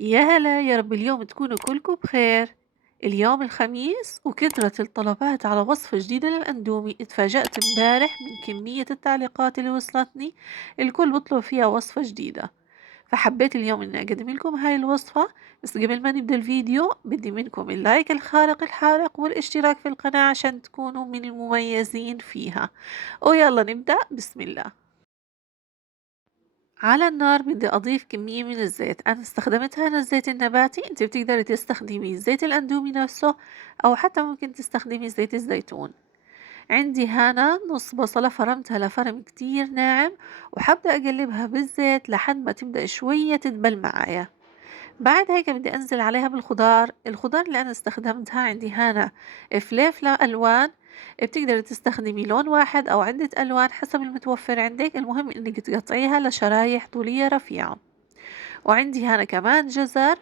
يا هلا، يا رب اليوم تكونوا كلكم بخير. اليوم الخميس وكثرة الطلبات على وصفة جديدة للأندومي. اتفاجأت امبارح من كمية التعليقات اللي وصلتني، الكل بيطلب فيها وصفة جديدة. فحبيت اليوم اني اقدم لكم هاي الوصفة. بس قبل ما نبدأ الفيديو بدي منكم اللايك الخارق الحارق والاشتراك في القناة عشان تكونوا من المميزين فيها. ويلا نبدأ، بسم الله. على النار بدي أضيف كمية من الزيت. أنا استخدمت هنا الزيت النباتي، أنت بتقدري تستخدمي زيت الأندومي نفسه أو حتى ممكن تستخدمي زيت الزيتون. عندي هنا نص بصلة فرمتها لفرم كتير ناعم، وحابة أقلبها بالزيت لحد ما تبدأ شوية تدبل معايا. بعد هيك بدي أنزل عليها بالخضار. الخضار اللي أنا استخدمتها عندي هنا فلفلة ألوان، بتقدري تستخدمي لون واحد أو عدة ألوان حسب المتوفر عندك، المهم إنك تقطعيها لشرايح طولية رفيعة. وعندي هنا كمان جزر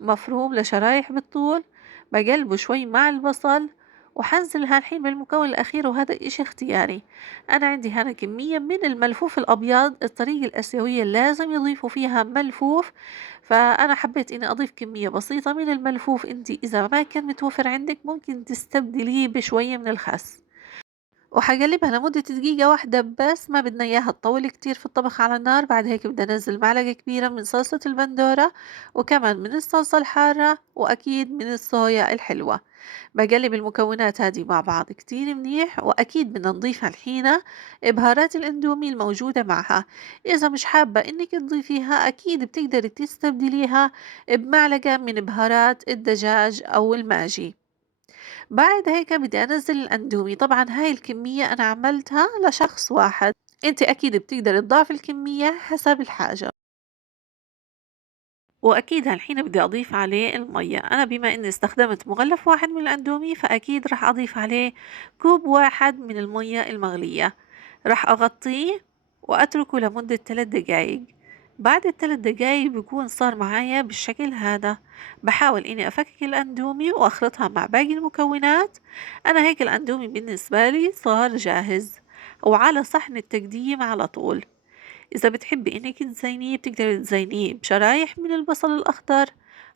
مفروم لشرايح بالطول، بقلبه شوي مع البصل. وحنزل هالحين بالمكون الأخير وهذا إشي اختياري. أنا عندي هنا كمية من الملفوف الأبيض، الطريقة الآسيوية لازم يضيفوا فيها ملفوف، فأنا حبيت إني أضيف كمية بسيطة من الملفوف. أنتي إذا ما كان متوفر عندك ممكن تستبدليه بشوية من الخس. وحقلبها لمدة دقيقة واحدة بس، ما بدنا إياها تطول كتير في الطبخ على النار. بعد هيك بدي أنزل معلقة كبيرة من صلصة البندورة، وكمان من الصلصة الحارة، وأكيد من الصويا الحلوة. بقلب المكونات هذه مع بعض كتير منيح، وأكيد بدنا نضيف الحين بهارات الأندومي الموجودة معها. إذا مش حابة إنك تضيفيها أكيد بتقدري تستبدليها بمعلقة من بهارات الدجاج أو الماجي. بعد هيك بدي أنزل الأندومي. طبعا هاي الكمية أنا عملتها لشخص واحد، انت أكيد بتقدر تضاعف الكمية حسب الحاجة. وأكيد هالحين بدي أضيف عليه المية. أنا بما إني استخدمت مغلف واحد من الأندومي فأكيد رح أضيف عليه كوب واحد من المية المغلية. رح أغطيه وأتركه لمدة 3 دقايق. بعد ال3 دقايق بيكون صار معايا بالشكل هذا. بحاول إني أفكك الأندومي وأخلطها مع باقي المكونات. أنا هيك الأندومي بالنسبة لي صار جاهز، وعلى صحن التقديم على طول. إذا بتحبي إنك تزينيه بتقدري تزينيه بشرايح من البصل الأخضر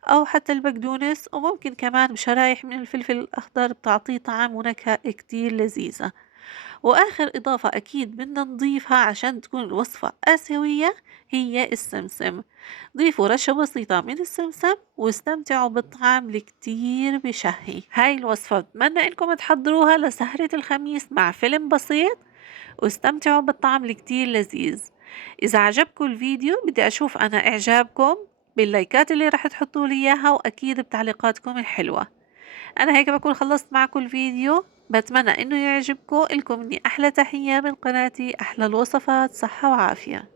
أو حتى البقدونس، وممكن كمان بشرايح من الفلفل الأخضر، بتعطيه طعم ونكهة كتير لذيذة. وآخر إضافة أكيد بدنا نضيفها عشان تكون الوصفة آسيوية هي السمسم. ضيفوا رشة بسيطة من السمسم واستمتعوا بالطعم الكتير بشهي. هاي الوصفة بتمنى إنكم تحضروها لسهرة الخميس مع فيلم بسيط، واستمتعوا بالطعم الكتير لذيذ. إذا عجبكم الفيديو بدي أشوف أنا إعجابكم باللايكات اللي رح تحطوا لي إياها، وأكيد بتعليقاتكم الحلوة. أنا هيك بكون خلصت معكم الفيديو، بتمنى إنه يعجبكم. إلكم مني أحلى تحية من قناتي أحلى الوصفات، صحة وعافية.